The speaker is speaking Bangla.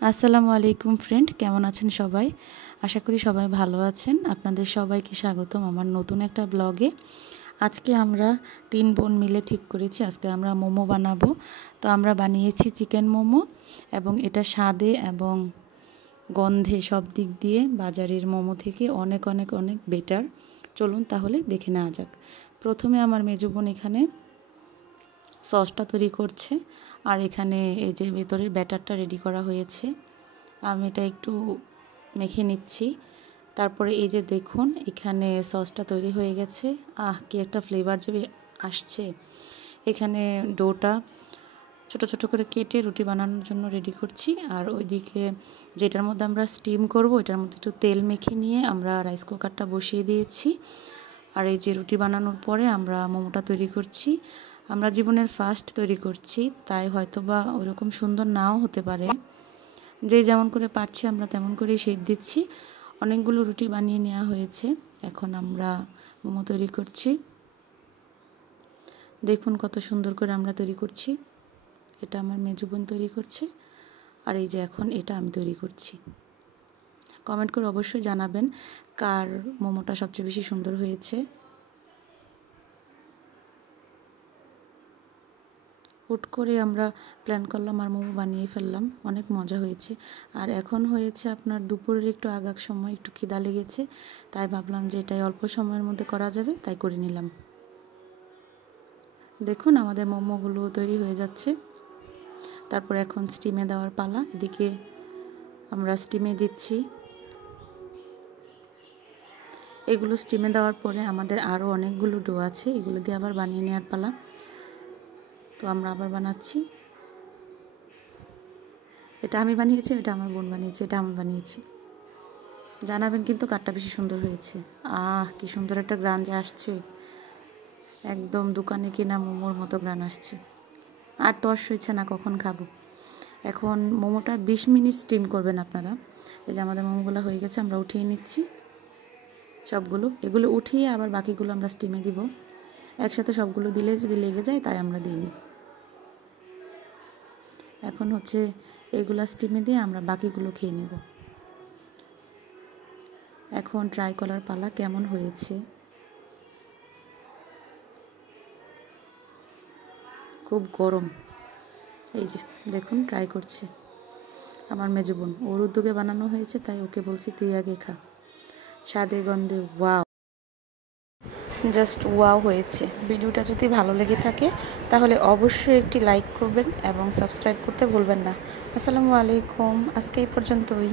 আসসালামু আলাইকুম ফ্রেন্ড, কেমন আছেন সবাই? আশা করি সবাই ভালো আছেন। আপনাদের সবাইকে স্বাগতম আমার নতুন একটা ব্লগে। আজকে আমরা 3 বোন মিলে ঠিক করেছি আজকে আমরা মোমো বানাবো। তো আমরা বানিয়েছি চিকেন মোমো এবং এটা স্বাদে এবং গন্ধে সব দিক দিয়ে বাজারের মোমো থেকে অনেক অনেক অনেক বেটার। চলুন তাহলে দেখে নেওয়া যাক। প্রথমে আমার মেজো বোন এখানে সসটা তৈরি করছে, আর এখানে এই যে ভেতরের ব্যাটারটা রেডি করা হয়েছে, আমি এটা একটু মেখে নিচ্ছি। তারপরে এই যে দেখুন এখানে সসটা তৈরি হয়ে গেছে। কি একটা ফ্লেভার যে আসছে। এখানে ডোটা ছোট ছোট করে কেটে রুটি বানানোর জন্য রেডি করছি, আর ওইদিকে যেটার মধ্যে আমরা স্টিম করব এটার মধ্যে একটু তেল মেখে নিয়ে আমরা রাইস কুকারটা বসিয়ে দিয়েছি। আর এই যে রুটি বানানোর পরে আমরা মোমোটা তৈরি করছি। আমরা জীবনের ফার্স্ট তৈরি করছি, তাই হয়তোবা ওরকম সুন্দর নাও হতে পারে। যে যেমন করে পারছি আমরা তেমন করেই শেপ দিচ্ছি। অনেকগুলো রুটি বানিয়ে নেওয়া হয়েছে, এখন আমরা মোমো তৈরি করছি। দেখুন কত সুন্দর করে আমরা তৈরি করছি। এটা আমার মেজো বোন তৈরি করছে, আর এই যে এখন এটা আমি তৈরি করছি। কমেন্ট করে অবশ্যই জানাবেন কার মোমোটা সবচেয়ে বেশি সুন্দর হয়েছে। হুট করে আমরা প্ল্যান করলাম আর মোমো বানিয়ে ফেললাম, অনেক মজা হয়েছে। আর এখন হয়েছে আপনার দুপুরের একটু আগাগ সময়, একটু খিদা লেগেছে, তাই ভাবলাম যে এটাই অল্প সময়ের মধ্যে করা যাবে, তাই করে নিলাম। দেখুন আমাদের মোমোগুলো তৈরি হয়ে যাচ্ছে। তারপর এখন স্টিমে দেওয়ার পালা। এদিকে আমরা স্টিমে দিচ্ছি। এগুলো স্টিমে দেওয়ার পরে আমাদের আরও অনেকগুলো ডো আছে, এগুলো দিয়ে আবার বানিয়ে নেওয়ার পালা। তো আমরা আবার বানাচ্ছি। এটা আমি বানিয়েছি, এটা আমার বোন বানিয়েছে, এটা আমি বানিয়েছি। জানাবেন কিন্তু কারটা বেশি সুন্দর হয়েছে। কি সুন্দর একটা গ্রান যে আসছে, একদম দোকানে কেনা মোমোর মতো গ্রান আসছে। আর তর্স হয়েছে না কখন খাবো। এখন মোমোটা 20 মিনিট স্টিম করবেন আপনারা। এই যে আমাদের মোমোগুলো হয়ে গেছে, আমরা উঠিয়ে নিচ্ছি সবগুলো। এগুলো উঠিয়ে আবার বাকিগুলো আমরা স্টিমে দিব। একসাথে সবগুলো দিলে যদি লেগে যায়, তাই আমরা দিইনি। এখন হচ্ছে এগুলো স্টিমে দিয়ে আমরা বাকিগুলো খেয়ে নেব। এখন ট্রাই করার পালা, কেমন হয়েছে। খুব গরম। এই যে দেখুন ট্রাই করছে আমার মেজো বোন, ওর উদ্যোগে বানানো হয়েছে, তাই ওকে বলছি তুই আগে খা। স্বাদে গন্ধে ওয়াও, জাস্ট ওয়াও হয়েছে। ভিডিওটা যদি ভালো লেগে থাকে তাহলে অবশ্যই একটি লাইক করবেন এবং সাবস্ক্রাইব করতে ভুলবেন না। আসসালামু আলাইকুম, আজকে এই পর্যন্তই।